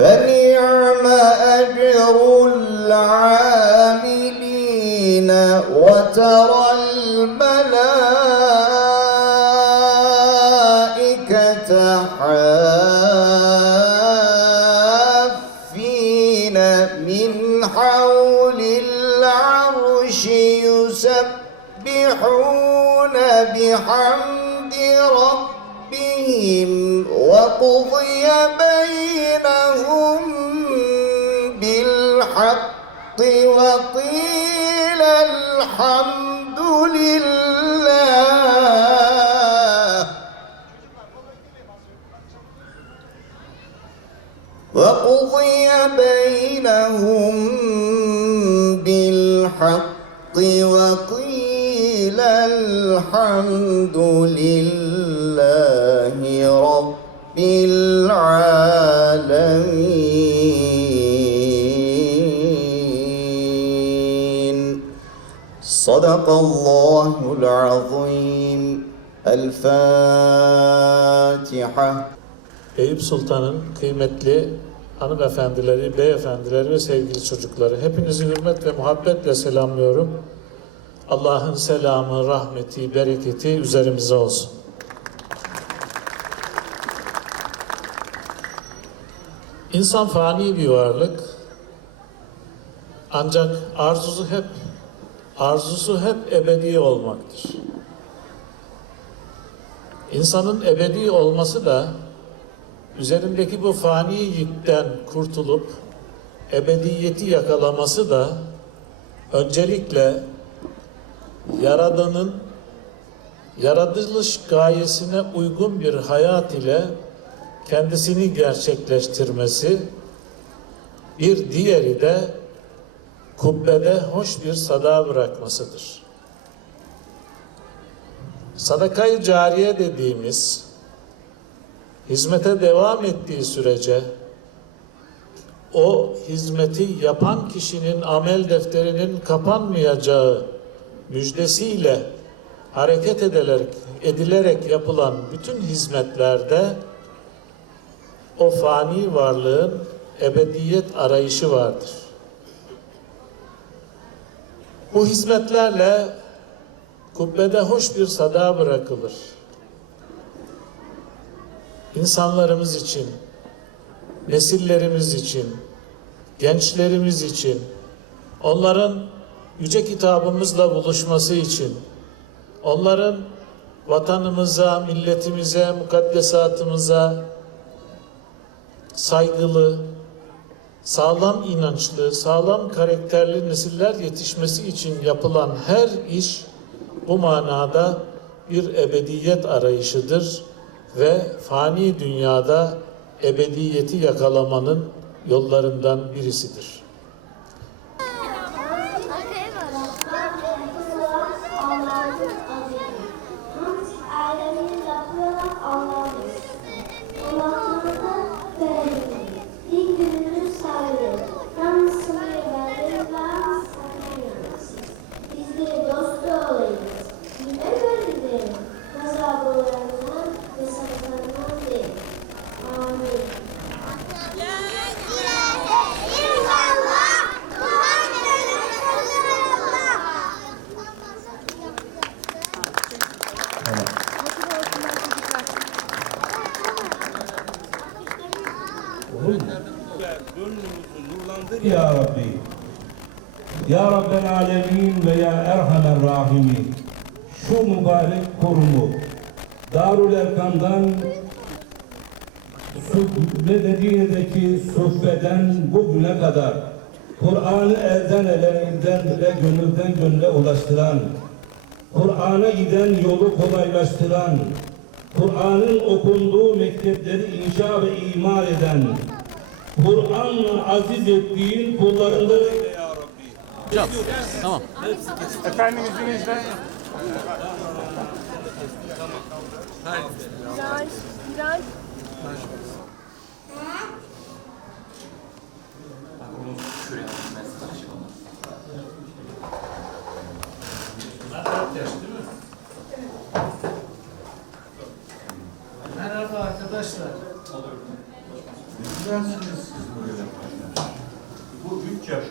فنعم أجر العاملين وترى الملائكة حافين من حول العرش يسبحون بحمد ربهم وقضي بينهم بالحق وقيل الحمد لله وقضي بينهم بالحق وقيل الحمد لله رب العالمين صدق الله العظيم الفاتحة Eyüp Sultan'ın kıymetli hanımefendileri, beyefendileri ve sevgili çocukları. Hepinizi hürmet ve muhabbetle selamlıyorum. Allah'ın selamı, rahmeti, bereketi üzerimize olsun. İnsan fani bir varlık. Ancak arzusu hep arzusu hep ebedi olmaktır. İnsanın ebedi olması da üzerindeki bu fani yükten kurtulup ebediyeti yakalaması da öncelikle Yaradan'ın yaratılış gayesine uygun bir hayat ile kendisini gerçekleştirmesi, bir diğeri de kubbede hoş bir sada bırakmasıdır. Sadakayı cariye dediğimiz hizmete devam ettiği sürece o hizmeti yapan kişinin amel defterinin kapanmayacağı müjdesiyle hareket edilerek, edilerek yapılan bütün hizmetlerde o fani varlığın ebediyet arayışı vardır. Bu hizmetlerle kubbede hoş bir sada bırakılır insanlarımız için, nesillerimiz için, gençlerimiz için, onların yüce kitabımızla buluşması için, onların vatanımıza, milletimize, mukaddesatımıza saygılı, sağlam inançlı, sağlam karakterli nesiller yetişmesi için yapılan her iş bu manada bir ebediyet arayışıdır ve fani dünyada ebediyeti yakalamanın yollarından birisidir. Gönlümüzü nurlandır ya Rabbi. Ya Rabbel Alemin ve ya Erhamer Rahimin. Şu mübarek kurumu Darül Erkam'dan Medeniye'deki suhbeden bugüne kadar Kur'an'ı elden ele, elden ele, gönülden gönüle ulaştıran, Kur'an'a giden yolu kolaylaştıran, Kur'an'ın okunduğu mektepleri inşa ve imar eden, Kur'an'la aziz ettiğin kullarında ya Rabbi. Efendim izninizle. Güzelsiniz siz Bu 3 yaş.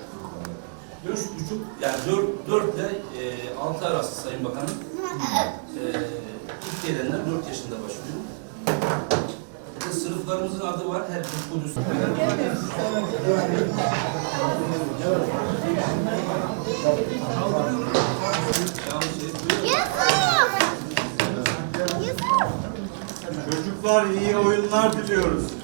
Üç buçuk, yani dört, dörtle e, altı arası Sayın Bakanım. E, ilk gelenler dört yaşında başlıyor. De sınıflarımızın adı var. Her bir Kudüs. Çocuklar iyi oyunlar diliyoruz size.